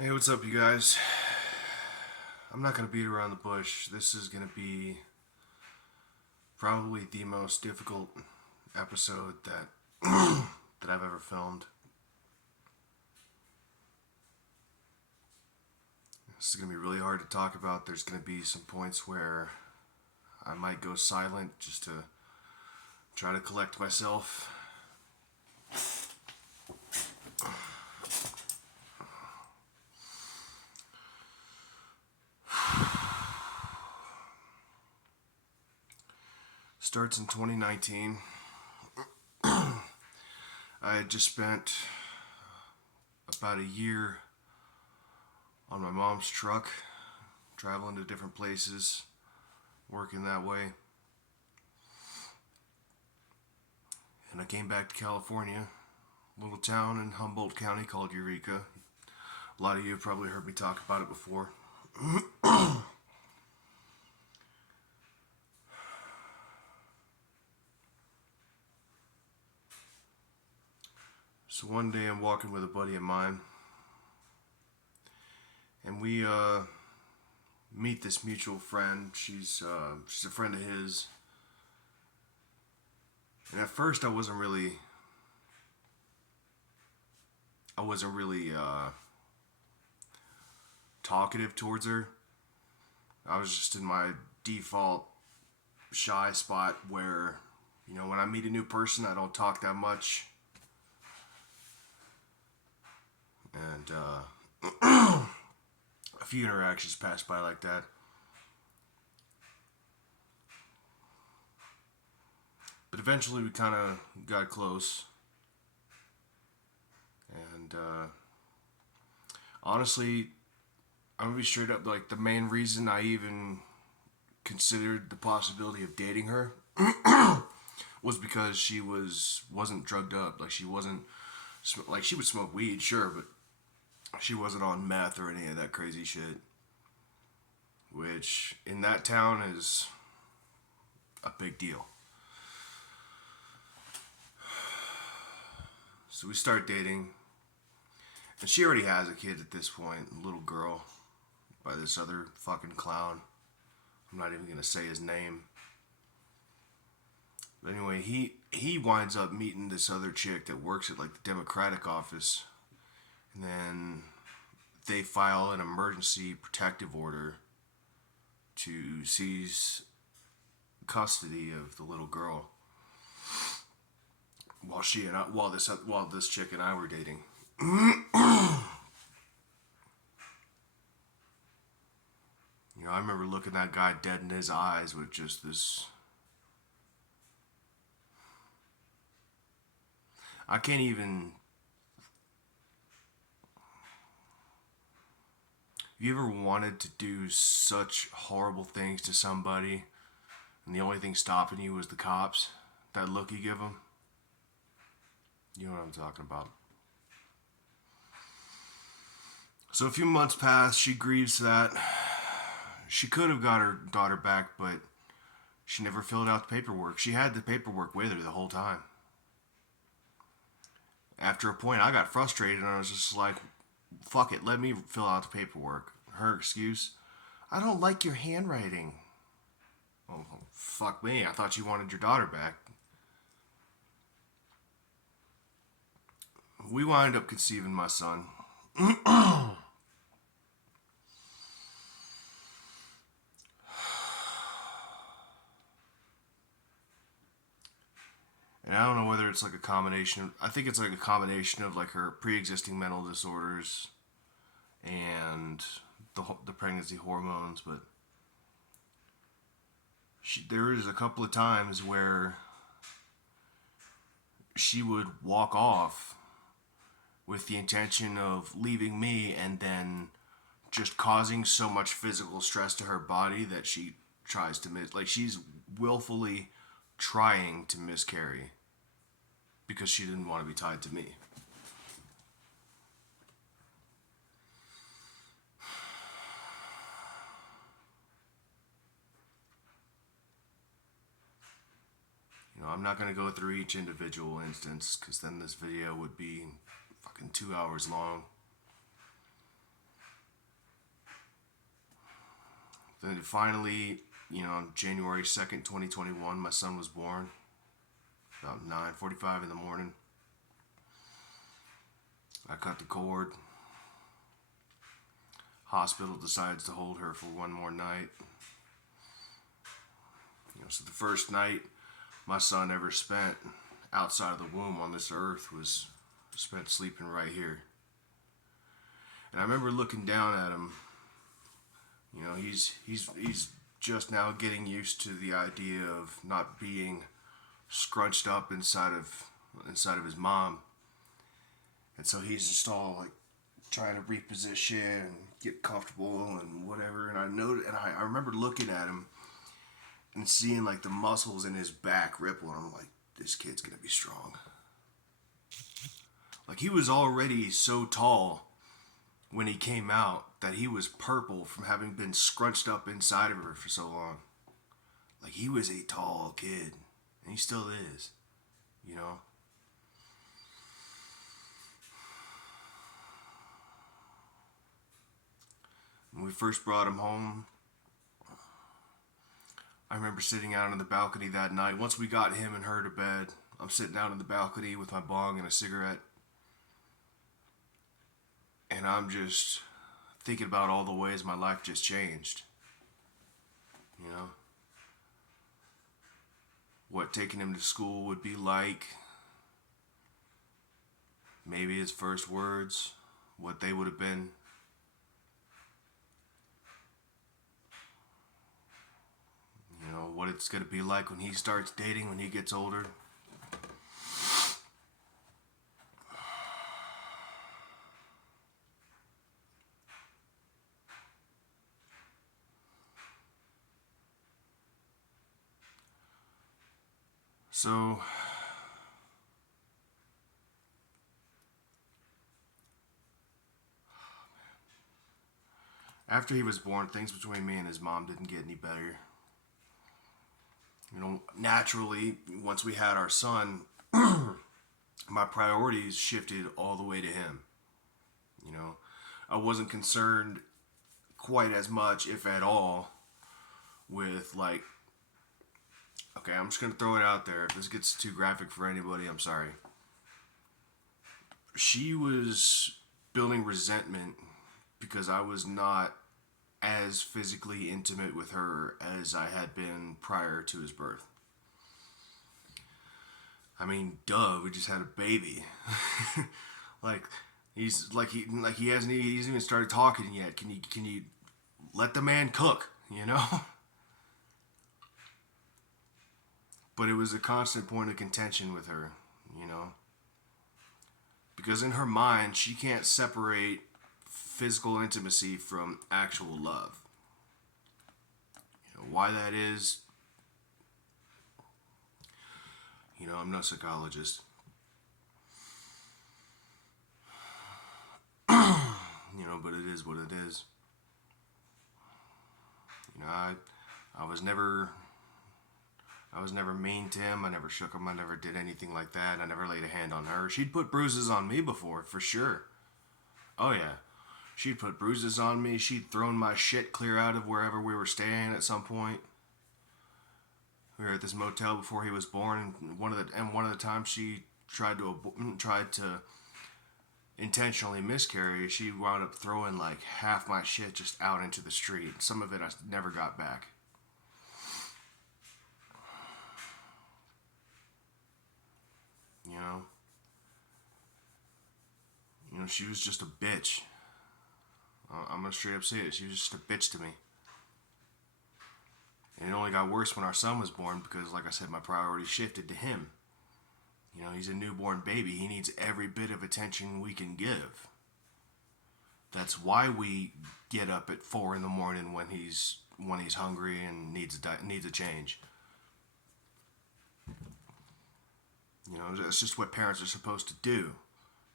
Hey, what's up, you guys? I'm not going to beat around the bush. This is going to be probably the most difficult episode that I've ever filmed. This is going to be really hard to talk about. There's going to be some points where I might go silent just to try to collect myself. Starts in 2019. I had just spent about a year on my mom's truck, traveling to different places, working that way. And I came back to California, a little town in Humboldt County called Eureka. A lot of you have probably heard me talk about it before. So one day I'm walking with a buddy of mine, and we meet this mutual friend. She's a friend of his. And at first I wasn't really talkative towards her. I was just in my default shy spot where, when I meet a new person, I don't talk that much. And a few interactions passed by like that. But eventually we kind of got close. And honestly, I'm gonna be straight up, like, the main reason I even considered the possibility of dating her was because she wasn't drugged up. Like, she wasn't, like, she would smoke weed, sure, but she wasn't on meth or any of that crazy shit, which in that town is a big deal. So we start dating, and she already has a kid at this point, a little girl, by this other fucking clown. I'm not even gonna say his name. But anyway, he winds up meeting this other chick that works at, like, the Democratic office, and then they file an emergency protective order to seize custody of the little girl while this chick and I were dating. I remember looking that guy dead in his eyes with just this. I can't even. You ever wanted to do such horrible things to somebody, and the only thing stopping you was the cops? That look you give them? You know what I'm talking about. So a few months pass, she grieves that. She could have got her daughter back, but she never filled out the paperwork. She had the paperwork with her the whole time. After a point, I got frustrated and I was just like, fuck it, let me fill out the paperwork. Her excuse, I don't like your handwriting. Oh, fuck me, I thought you wanted your daughter back. We wind up conceiving my son. And I don't know whether it's like a combination. I think it's like a combination of, like, her pre-existing mental disorders and the pregnancy hormones. But there is a couple of times where she would walk off with the intention of leaving me, and then just causing so much physical stress to her body that she tries to she's willfully trying to miscarry because she didn't want to be tied to me. I'm not going to go through each individual instance because then this video would be fucking 2 hours long. Then finally, on January 2nd, 2021, my son was born. About 9:45 in the morning. I cut the cord. Hospital decides to hold her for one more night. So the first night my son ever spent outside of the womb on this earth was spent sleeping right here. And I remember looking down at him. He's just now getting used to the idea of not being scrunched up inside of his mom. And so he's just all like trying to reposition and get comfortable and whatever. And I remember looking at him and seeing like the muscles in his back ripple. And I'm like, this kid's gonna be strong. Like he was already so tall when he came out that he was purple from having been scrunched up inside of her for so long. Like he was a tall kid, and he still is, When we first brought him home, I remember sitting out on the balcony that night. Once we got him and her to bed, I'm sitting out on the balcony with my bong and a cigarette. And I'm just thinking about all the ways my life just changed. What taking him to school would be like. Maybe his first words, what they would have been. What it's going to be like when he starts dating when he gets older. So, after he was born, things between me and his mom didn't get any better. Naturally, once we had our son, my priorities shifted all the way to him. I wasn't concerned quite as much, if at all, with like, okay, I'm just going to throw it out there. If this gets too graphic for anybody, I'm sorry. She was building resentment because I was not as physically intimate with her as I had been prior to his birth. I mean, duh, we just had a baby. he hasn't even started talking yet. Can you let the man cook, But it was a constant point of contention with her, Because in her mind, she can't separate physical intimacy from actual love. Why that is, I'm no psychologist. But it is what it is. I was never mean to him. I never shook him. I never did anything like that. I never laid a hand on her. She'd put bruises on me before, for sure. Oh yeah. She'd put bruises on me. She'd thrown my shit clear out of wherever we were staying at some point. We were at this motel before he was born, and one of the times she tried to intentionally miscarry. She wound up throwing like half my shit just out into the street. Some of it I never got back. She was just a bitch. I'm gonna straight up say it. She was just a bitch to me. And it only got worse when our son was born because, like I said, my priorities shifted to him. He's a newborn baby. He needs every bit of attention we can give. That's why we get up at 4 in the morning when he's hungry and needs a change. That's just what parents are supposed to do.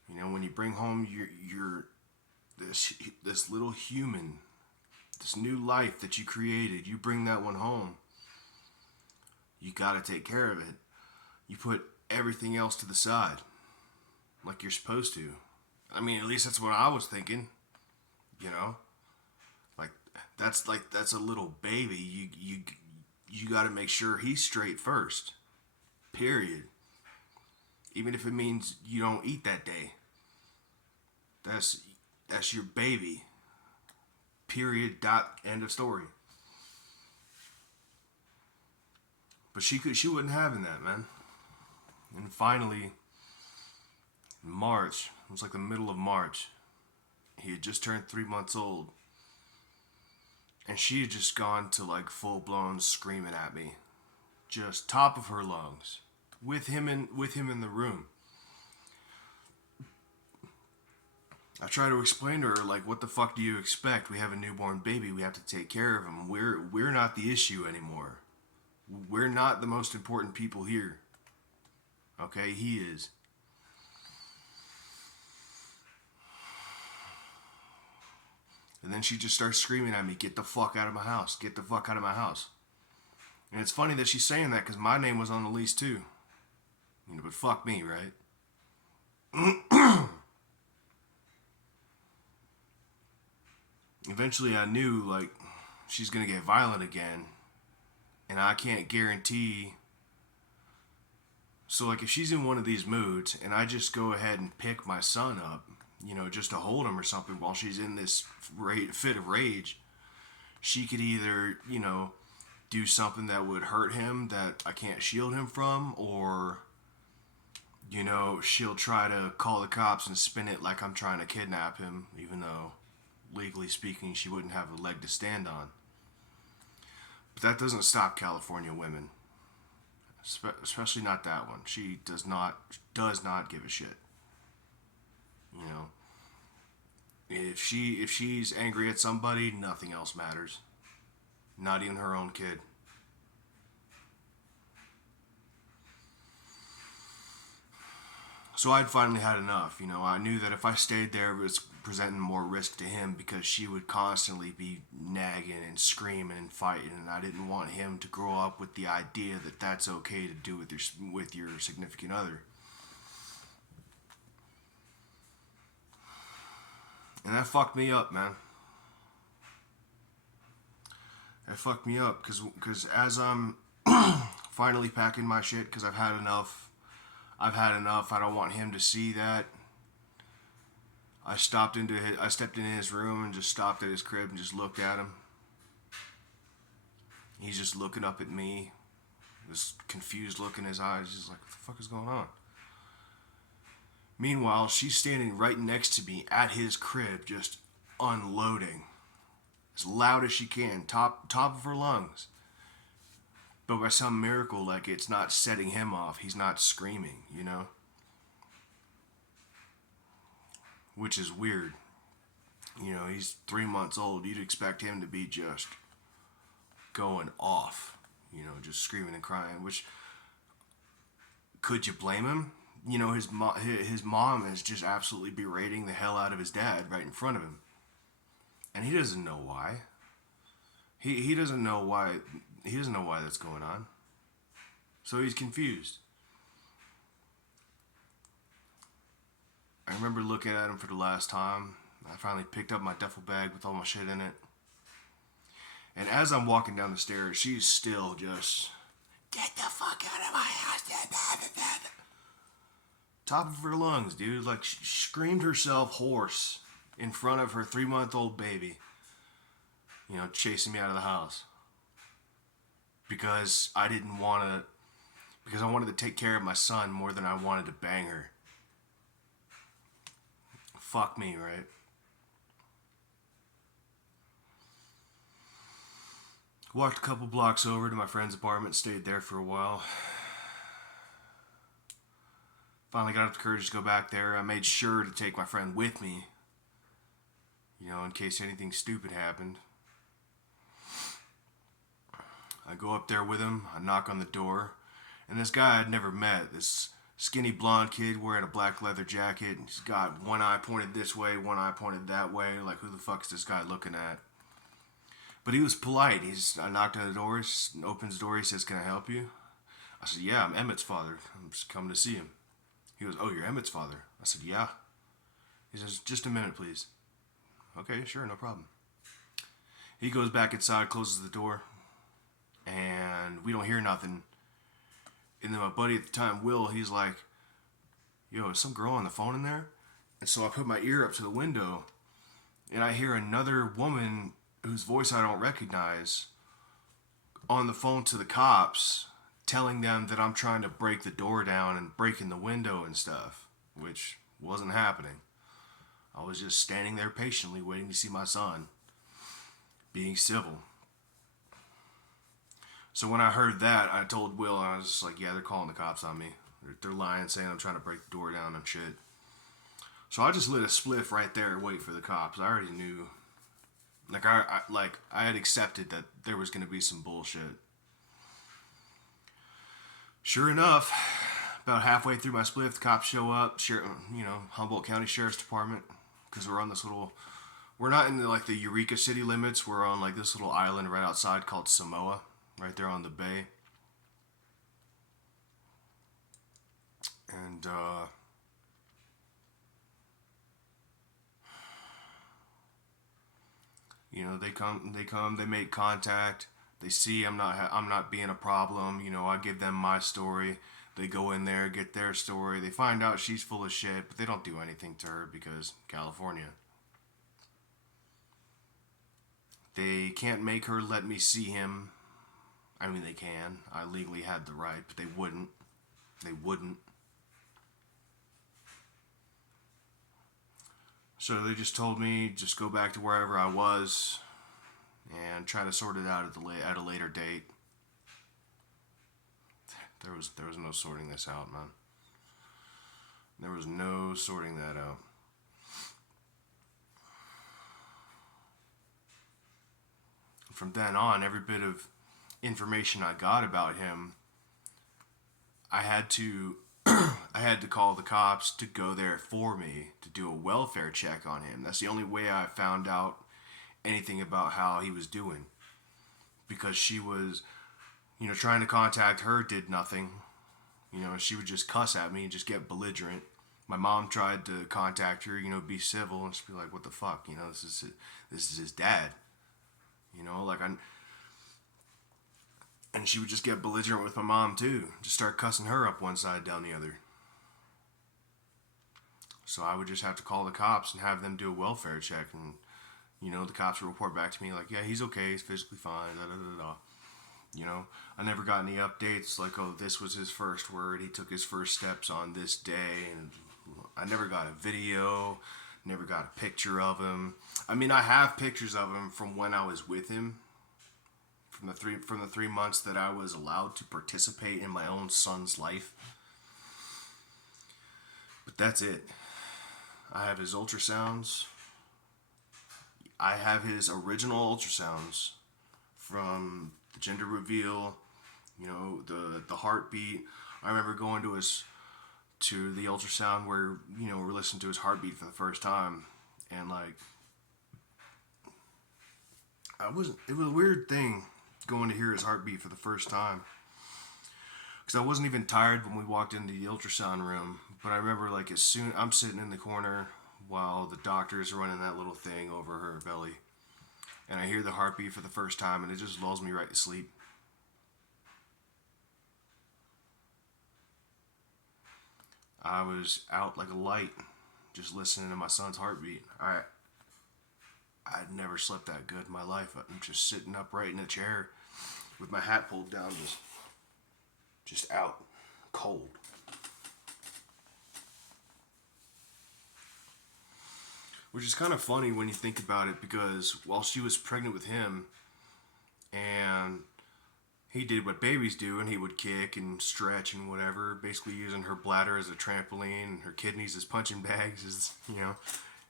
When you bring home your this little human, this new life that you created, you bring that one home. You gotta take care of it. You put everything else to the side, like you're supposed to. I mean, at least that's what I was thinking. Like that's a little baby. You got to make sure he's straight first. Period. Even if it means you don't eat that day. That's that's your baby. Period. Dot. End of story. But she wasn't having that, man. And finally, in March, it was like the middle of March, he had just turned 3 months old. And she had just gone to like full blown screaming at me. Just top of her lungs. With him in the room. I try to explain to her, like, what the fuck do you expect? We have a newborn baby. We have to take care of him. We're not the issue anymore. We're not the most important people here. Okay, he is. And then she just starts screaming at me, get the fuck out of my house. Get the fuck out of my house. And it's funny that she's saying that because my name was on the lease too. You know, but fuck me, right? Eventually I knew, like, she's going to get violent again. And I can't guarantee. So, like, if she's in one of these moods and I just go ahead and pick my son up, you know, just to hold him or something while she's in this fit of rage, she could either, you know, do something that would hurt him that I can't shield him from, or, you know, she'll try to call the cops and spin it like I'm trying to kidnap him, even though, legally speaking, she wouldn't have a leg to stand on. But that doesn't stop California women. Especially not that one. She does not give a shit. You know, if she's angry at somebody, nothing else matters. Not even her own kid. So I'd finally had enough. You know, I knew that if I stayed there, it was presenting more risk to him because she would constantly be nagging and screaming and fighting, and I didn't want him to grow up with the idea that that's okay to do with your significant other. And that fucked me up, man. That fucked me up because as I'm finally packing my shit because I've had enough. I don't want him to see that. I stepped into his room and just stopped at his crib and just looked at him. He's just looking up at me, this confused look in his eyes, just like, what the fuck is going on? Meanwhile, she's standing right next to me at his crib, just unloading as loud as she can, top of her lungs. But by some miracle, like, it's not setting him off. He's not screaming, you know? Which is weird. You know, he's 3 months old. You'd expect him to be just going off. You know, just screaming and crying. Which, could you blame him? You know, his mom is just absolutely berating the hell out of his dad right in front of him. And he doesn't know why. He doesn't know why. He doesn't know why that's going on. So he's confused. I remember looking at him for the last time. I finally picked up my duffel bag with all my shit in it. And as I'm walking down the stairs, she's still just, get the fuck out of my house. Top of her lungs, dude. Like, she screamed herself hoarse in front of her 3-month-old baby. You know, chasing me out of the house. Because I wanted to take care of my son more than I wanted to bang her. Fuck me, right? Walked a couple blocks over to my friend's apartment, stayed there for a while. Finally got up the courage to go back there. I made sure to take my friend with me, you know, in case anything stupid happened. I go up there with him, I knock on the door, and this guy I'd never met, this skinny blonde kid wearing a black leather jacket, and he's got one eye pointed this way, one eye pointed that way, like, who the fuck is this guy looking at? But he was polite. I knocked on the door, he opens the door, he says, can I help you? I said, yeah, I'm Emmett's father, I'm just coming to see him. He goes, oh, you're Emmett's father? I said, yeah. He says, just a minute, please. Okay, sure, no problem. He goes back inside, closes the door, and we don't hear nothing. And then my buddy at the time, Will, he's like, yo, is some girl on the phone in there? And so I put my ear up to the window, and I hear another woman whose voice I don't recognize on the phone to the cops, telling them that I'm trying to break the door down and breaking the window and stuff, which wasn't happening. I was just standing there patiently waiting to see my son, being civil. So when I heard that, I told Will, and I was just like, yeah, they're calling the cops on me. They're lying, saying I'm trying to break the door down and shit. So I just lit a spliff right there and wait for the cops. I already knew. I had accepted that there was going to be some bullshit. Sure enough, about halfway through my spliff, the cops show up. Humboldt County Sheriff's Department, because we're on this little. We're not in the Eureka city limits. We're on this little island right outside called Samoa, right there on the bay. And they make contact. They see I'm not being a problem. I give them my story. They go in there, get their story. They find out she's full of shit, but they don't do anything to her because California. They can't make her let me see him. I mean, they can. I legally had the right, but they wouldn't. They wouldn't. So they just told me just go back to wherever I was and try to sort it out at a later date. There was no sorting this out, man. There was no sorting that out. From then on, every bit of information I got about him, I had to call the cops to go there for me to do a welfare check on him. That's the only way I found out anything about how he was doing. Because she was, trying to contact her did nothing. She would just cuss at me and just get belligerent. My mom tried to contact her, be civil, and just be like, what the fuck? This is his dad. And she would just get belligerent with my mom too. Just start cussing her up one side, down the other. So I would just have to call the cops and have them do a welfare check. And, the cops would report back to me like, yeah, he's okay, he's physically fine, da-da-da-da. I never got any updates like, oh, this was his first word, he took his first steps on this day. And I never got a video, never got a picture of him. I mean, I have pictures of him from when I was with him. From the 3 months that I was allowed to participate in my own son's life. But that's it. I have his ultrasounds. I have his original ultrasounds from the gender reveal, the heartbeat. I remember going to the ultrasound where, we're listening to his heartbeat for the first time. And it was a weird thing going to hear his heartbeat for the first time. Because I wasn't even tired when we walked into the ultrasound room. But I remember as soon I'm sitting in the corner while the doctors are running that little thing over her belly. And I hear the heartbeat for the first time and it just lulls me right to sleep. I was out like a light just listening to my son's heartbeat. I'd never slept that good in my life. I'm just sitting upright in a chair with my hat pulled down, just out, cold. Which is kind of funny when you think about it, because while she was pregnant with him, and he did what babies do, and he would kick and stretch and whatever, basically using her bladder as a trampoline and her kidneys as punching bags,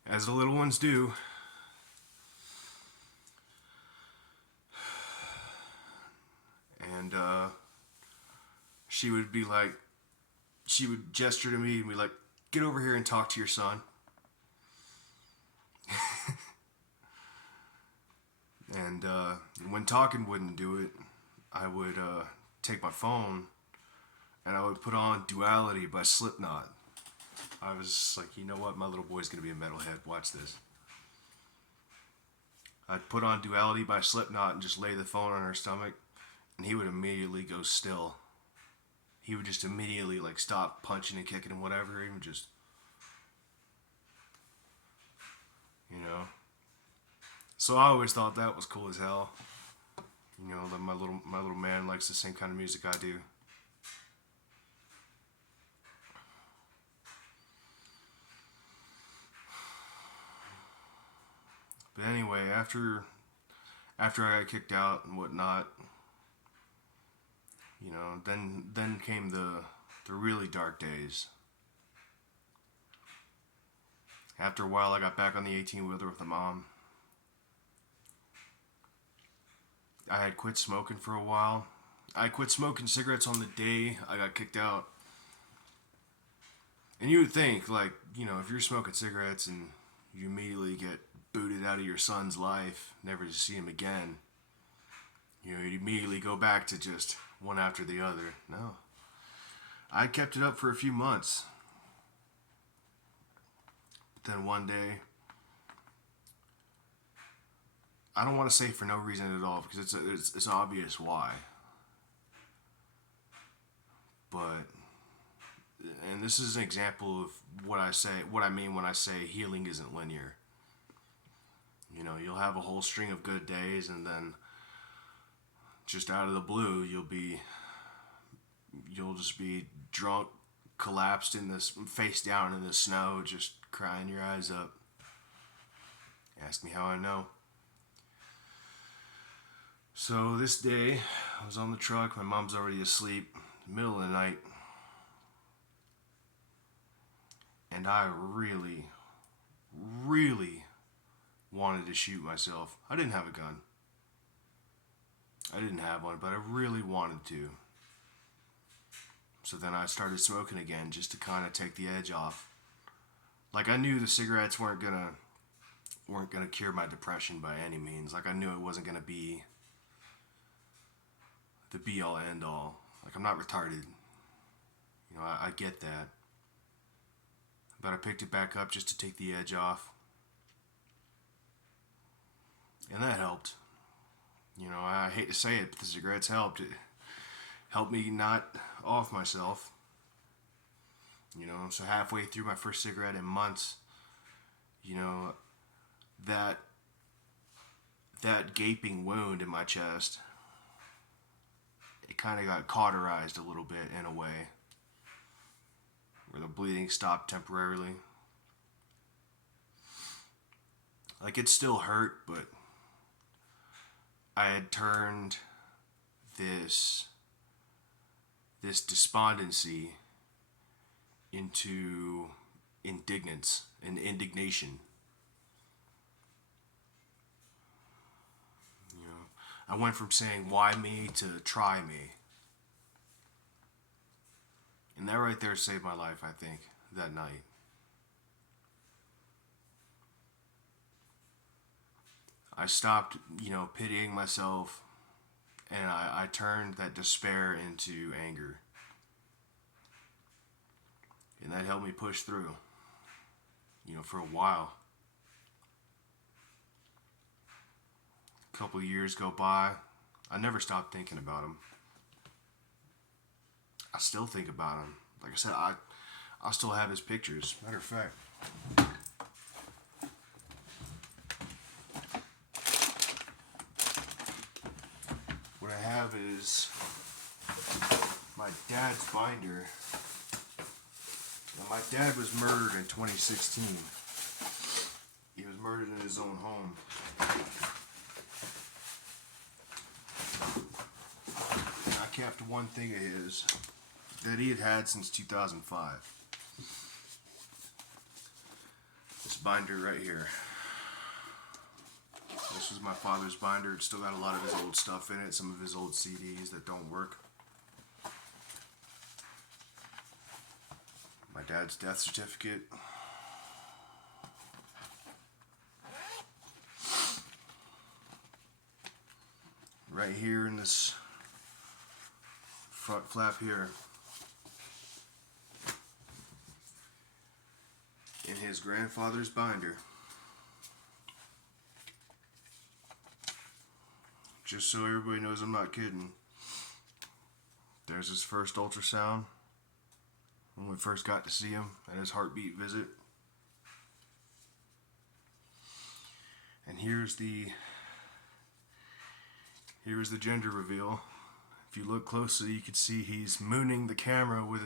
as the little ones do. And she would gesture to me and be like, get over here and talk to your son. And when talking wouldn't do it, I would take my phone and I would put on Duality by Slipknot. I was like, you know what, my little boy's gonna be a metalhead, watch this. I'd put on Duality by Slipknot and just lay the phone on her stomach, and he would immediately go still. He would just immediately like stop punching and kicking and whatever. He would just, you know. So I always thought that was cool as hell. You know, that my little man likes the same kind of music I do. But anyway, after I got kicked out and whatnot, you know, then came the really dark days. After a while, I got back on the 18-wheeler with my mom. I had quit smoking for a while. I quit smoking cigarettes on the day I got kicked out. And you would think, like, you know, if you're smoking cigarettes and you immediately get booted out of your son's life, never to see him again, you know, you'd immediately go back to just one after the other. No. I kept it up for a few months. Then one day, I don't want to say for no reason at all, because it's obvious why. But, and this is an example of what I mean when I say healing isn't linear. You know, you'll have a whole string of good days, and then just out of the blue, you'll just be drunk, collapsed in this, face down in the snow, just crying your eyes up. Ask me how I know. So this day, I was on the truck, my mom's already asleep, middle of the night, and I really, really wanted to shoot myself. I didn't have a gun. I didn't have one, but I really wanted to. So then I started smoking again, just to kind of take the edge off. Like, I knew the cigarettes weren't gonna cure my depression by any means. Like, I knew it wasn't gonna be the be all end all. Like, I'm not retarded. You know, I get that. But I picked it back up just to take the edge off. And that helped. You know, I hate to say it, but the cigarettes helped. It helped me not off myself. You know, so halfway through my first cigarette in months, you know, that gaping wound in my chest, it kind of got cauterized a little bit in a way, where the bleeding stopped temporarily. Like, it still hurt, but I had turned this despondency into indignation. You know, I went from saying why me to try me. And that right there saved my life, I think, that night. I stopped, you know, pitying myself, and I turned that despair into anger. And that helped me push through, you know, for a while. A couple of years go by. I never stopped thinking about him. I still think about him. Like I said, I still have his pictures. Matter of fact, what I have is my dad's binder. Now, my dad was murdered in 2016. He was murdered in his own home. And I kept one thing of his that he had had since 2005. This binder right here. This was my father's binder. It's still got a lot of his old stuff in it, some of his old CDs that don't work. My dad's death certificate. Right here in this front flap here. In his grandfather's binder. just so everybody knows I'm not kidding. There's his first ultrasound. When we first got to see him at his heartbeat visit. And here's the gender reveal. If you look closely, you can see he's mooning the camera with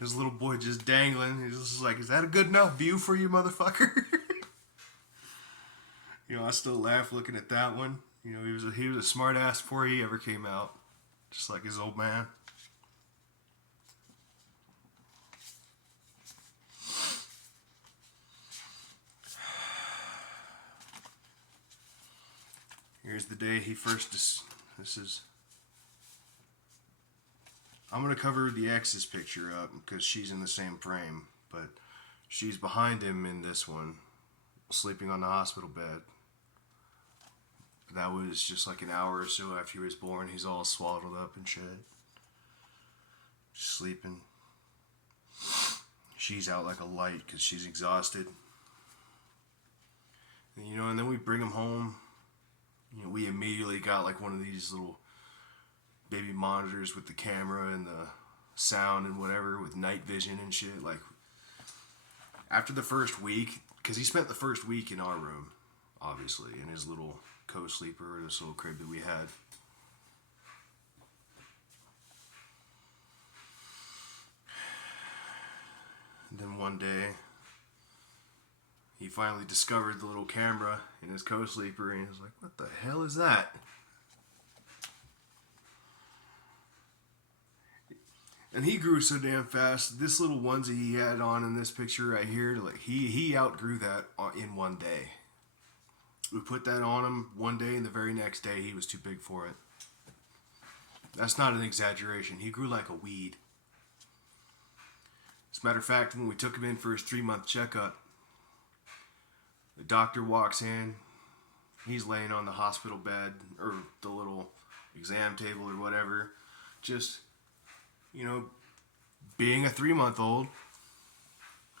his little boy just dangling. He's just like, is that a good enough view for you, motherfucker? You know, I still laugh looking at that one. You know, he was a smart ass before he ever came out. Just like his old man. Here's the day he first. I'm gonna cover the ex's picture up because she's in the same frame, but she's behind him in this one, sleeping on the hospital bed. That was just like an hour or so after he was born. He's all swaddled up and shit, just sleeping. She's out like a light because she's exhausted. And, you know, and then we bring him home. You know, we immediately got like one of these little baby monitors with the camera and the sound and whatever with night vision and shit. Like, after the first week, because he spent the first week in our room, obviously, in his little co-sleeper, this little crib that we had. And then one day, he finally discovered the little camera in his co-sleeper, and he was like, what the hell is that? And he grew so damn fast. This little onesie he had on in this picture right here, like he outgrew that in one day. We put that on him one day, and the very next day he was too big for it. That's not an exaggeration. He grew like a weed. As a matter of fact, when we took him in for his 3-month checkup, the doctor walks in. He's laying on the hospital bed, or the little exam table or whatever. Just, you know, being a 3-month-old.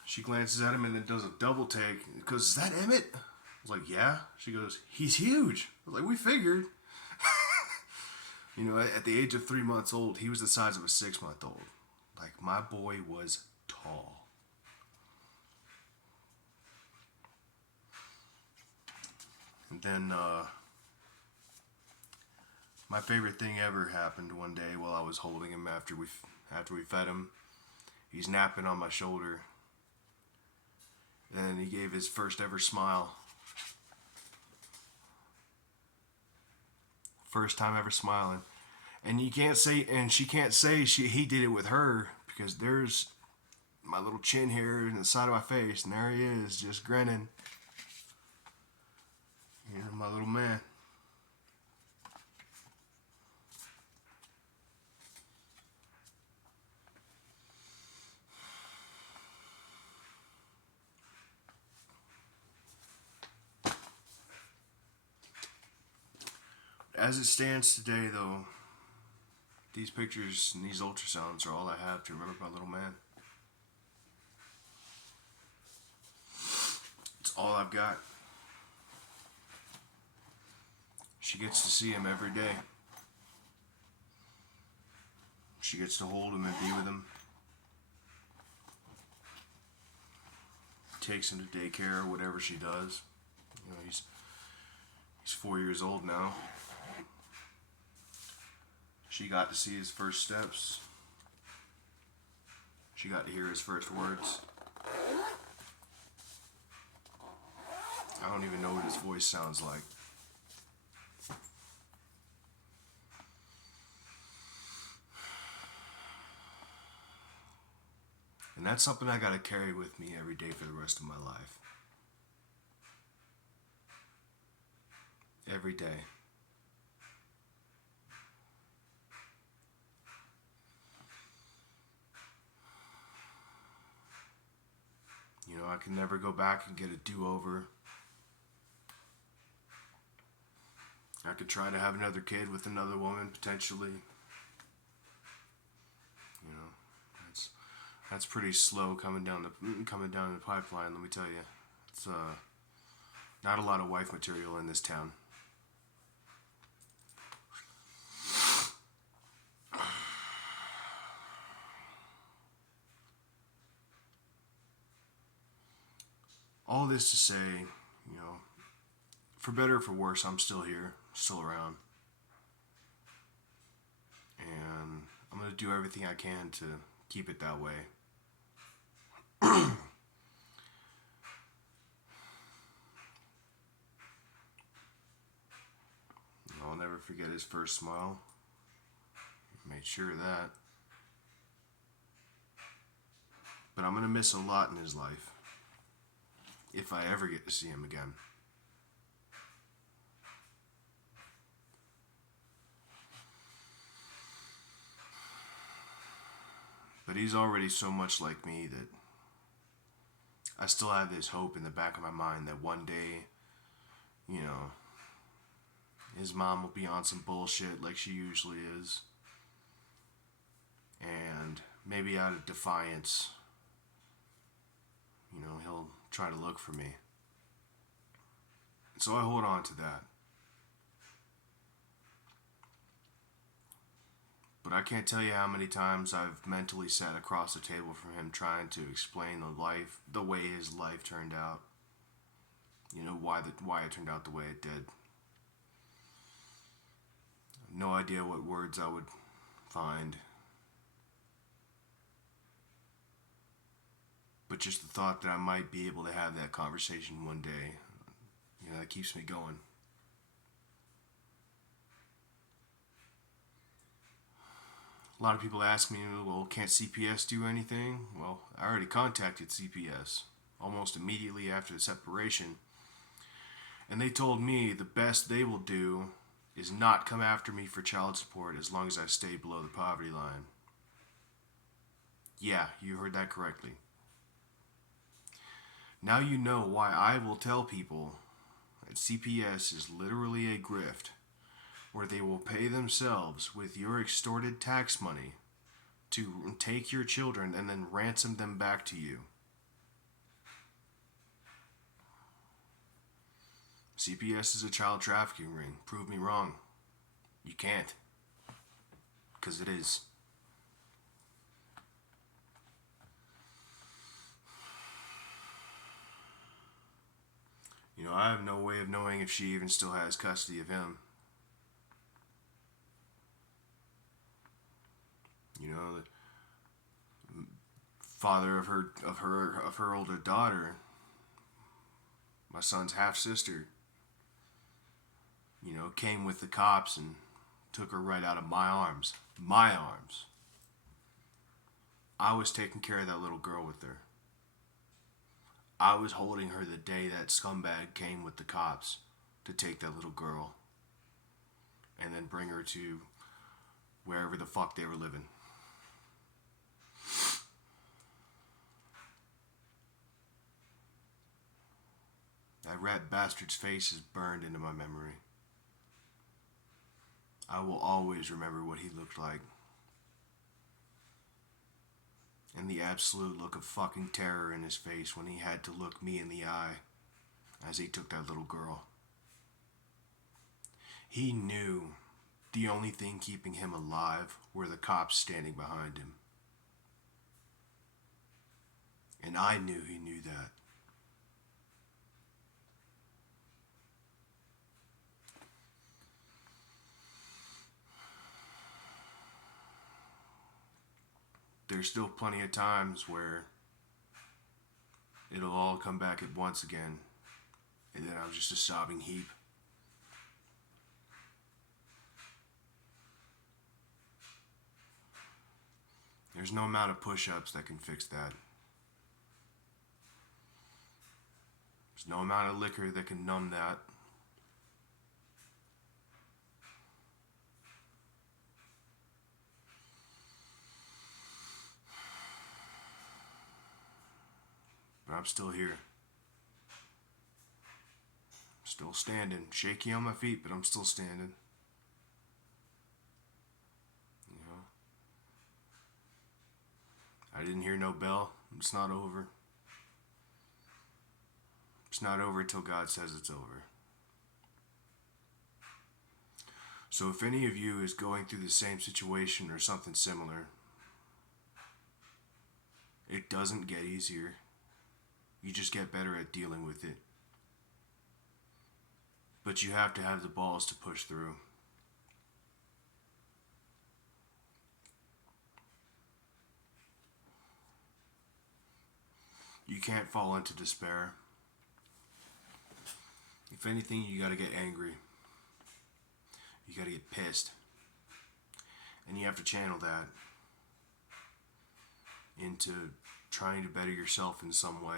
She glances at him and then does a double take. Goes, is that Emmett? I was like, yeah. She goes, he's huge. I was like, we figured. You know, at the age of 3 months old, he was the size of a 6-month-old. Like, my boy was tall. And then, my favorite thing ever happened one day while I was holding him after we fed him. He's napping on my shoulder. And he gave his first ever smile. First time ever smiling. And you can't say, and she can't say he did it with her, because there's my little chin here in the side of my face, and there he is, just grinning. You know, my little man. As it stands today, though, these pictures and these ultrasounds are all I have to remember my little man. It's all I've got. She gets to see him every day. She gets to hold him and be with him. Takes him to daycare or whatever she does. You know, he's 4 years old now. She got to see his first steps. She got to hear his first words. I don't even know what his voice sounds like. And that's something I gotta carry with me every day for the rest of my life. Every day. You know, I can never go back and get a do-over. I could try to have another kid with another woman, potentially. You know, that's pretty slow coming down the pipeline, let me tell you. It's not a lot of wife material in this town. all this to say, you know, for better or for worse, I'm still here, still around. And I'm going to do everything I can to keep it that way. I'll never forget his first smile. Made sure of that. But I'm going to miss a lot in his life. If I ever get to see him again. But he's already so much like me that I still have this hope in the back of my mind that one day, you know, his mom will be on some bullshit like she usually is. And maybe out of defiance, you know, he'll try to look for me. So I hold on to that. But I can't tell you how many times I've mentally sat across the table from him trying to explain the way his life turned out. You know, why it turned out the way it did. No idea what words I would find. But just the thought that I might be able to have that conversation one day, you know, that keeps me going. A lot of people ask me, well, can't CPS do anything? Well, I already contacted CPS almost immediately after the separation. And they told me the best they will do is not come after me for child support as long as I stay below the poverty line. Yeah, you heard that correctly. Now you know why I will tell people that CPS is literally a grift where they will pay themselves with your extorted tax money to take your children and then ransom them back to you. CPS is a child trafficking ring. Prove me wrong. You can't. Because it is. You know, I have no way of knowing if she even still has custody of him. You know, the father of her older daughter, my son's half sister, you know, came with the cops and took her right out of my arms. My arms. I was taking care of that little girl with her. I was holding her the day that scumbag came with the cops to take that little girl and then bring her to wherever the fuck they were living. That rat bastard's face is burned into my memory. I will always remember what he looked like. And the absolute look of fucking terror in his face when he had to look me in the eye as he took that little girl. He knew the only thing keeping him alive were the cops standing behind him. And I knew he knew that. There's still plenty of times where it'll all come back at once again, and then I'm just a sobbing heap. There's no amount of push-ups that can fix that. There's no amount of liquor that can numb that. But I'm still here. Still standing. Shaky on my feet, but I'm still standing. You know? I didn't hear no bell. It's not over. It's not over till God says it's over. So if any of you is going through the same situation or something similar, it doesn't get easier. You just get better at dealing with it. But you have to have the balls to push through. You can't fall into despair. If anything, you gotta get angry. You gotta get pissed. And you have to channel that into trying to better yourself in some way.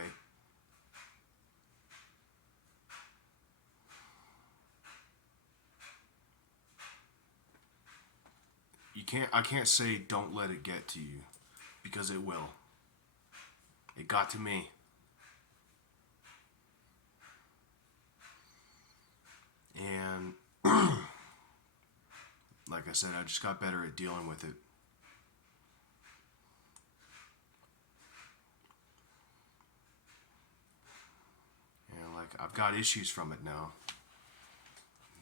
I can't say don't let it get to you, because it will. It got to me. And like I said, I just got better at dealing with it. And like, I've got issues from it now.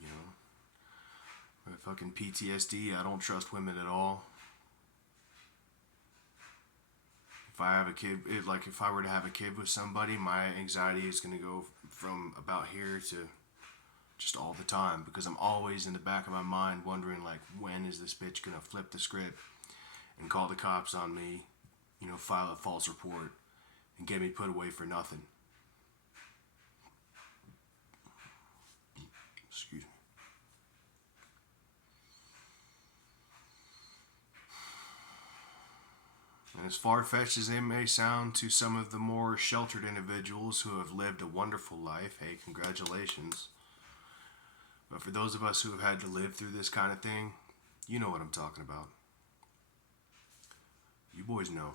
You know, with fucking PTSD, I don't trust women at all. If I have a kid, if I were to have a kid with somebody, my anxiety is going to go from about here to just all the time, because I'm always in the back of my mind wondering, like, when is this bitch going to flip the script and call the cops on me, file a false report and get me put away for nothing. Excuse me. And as far-fetched as it may sound to some of the more sheltered individuals who have lived a wonderful life, hey, congratulations. But for those of us who have had to live through this kind of thing, you know what I'm talking about. You boys know.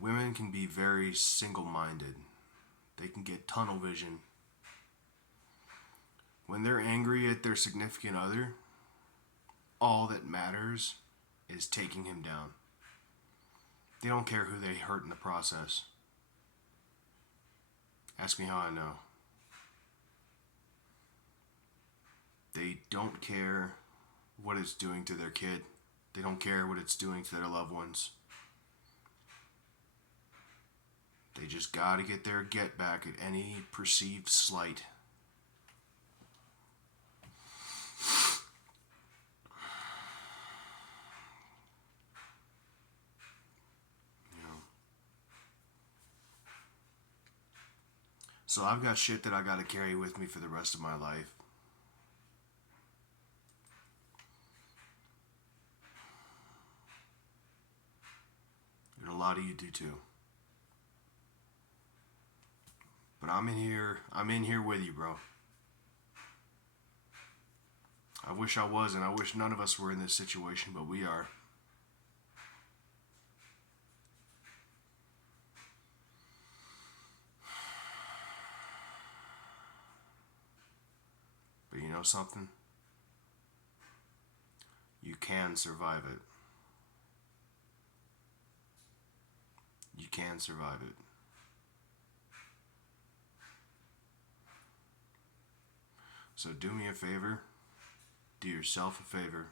Women can be very single-minded. They can get tunnel vision. When they're angry at their significant other, all that matters is taking him down. They don't care who they hurt in the process. Ask me how I know. They don't care what it's doing to their kid. They don't care what it's doing to their loved ones. They just gotta get their get back at any perceived slight. So I've got shit that I gotta carry with me for the rest of my life. And a lot of you do too. But I'm in here with you, bro. I wish I wasn't. I wish none of us were in this situation, but we are. But you know something? You can survive it. You can survive it. So do me a favor. Do yourself a favor.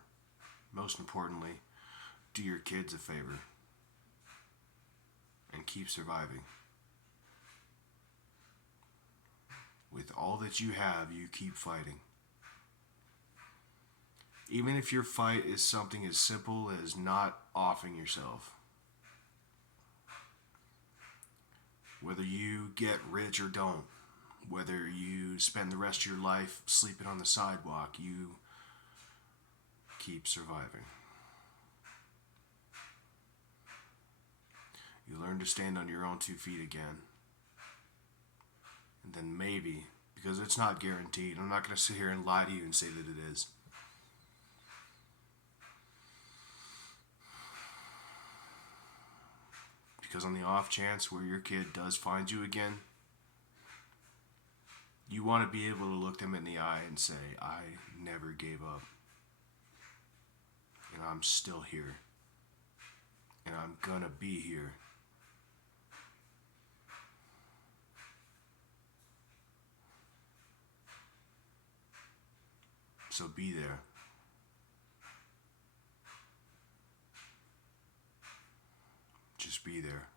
Most importantly, do your kids a favor. And keep surviving. With all that you have, you keep fighting. Even if your fight is something as simple as not offing yourself. Whether you get rich or don't. Whether you spend the rest of your life sleeping on the sidewalk, you keep surviving. You learn to stand on your own 2 feet again. And then maybe, because it's not guaranteed, I'm not going to sit here and lie to you and say that it is. Because on the off chance where your kid does find you again, you want to be able to look them in the eye and say, I never gave up. And I'm still here. And I'm gonna be here. So be there. be there.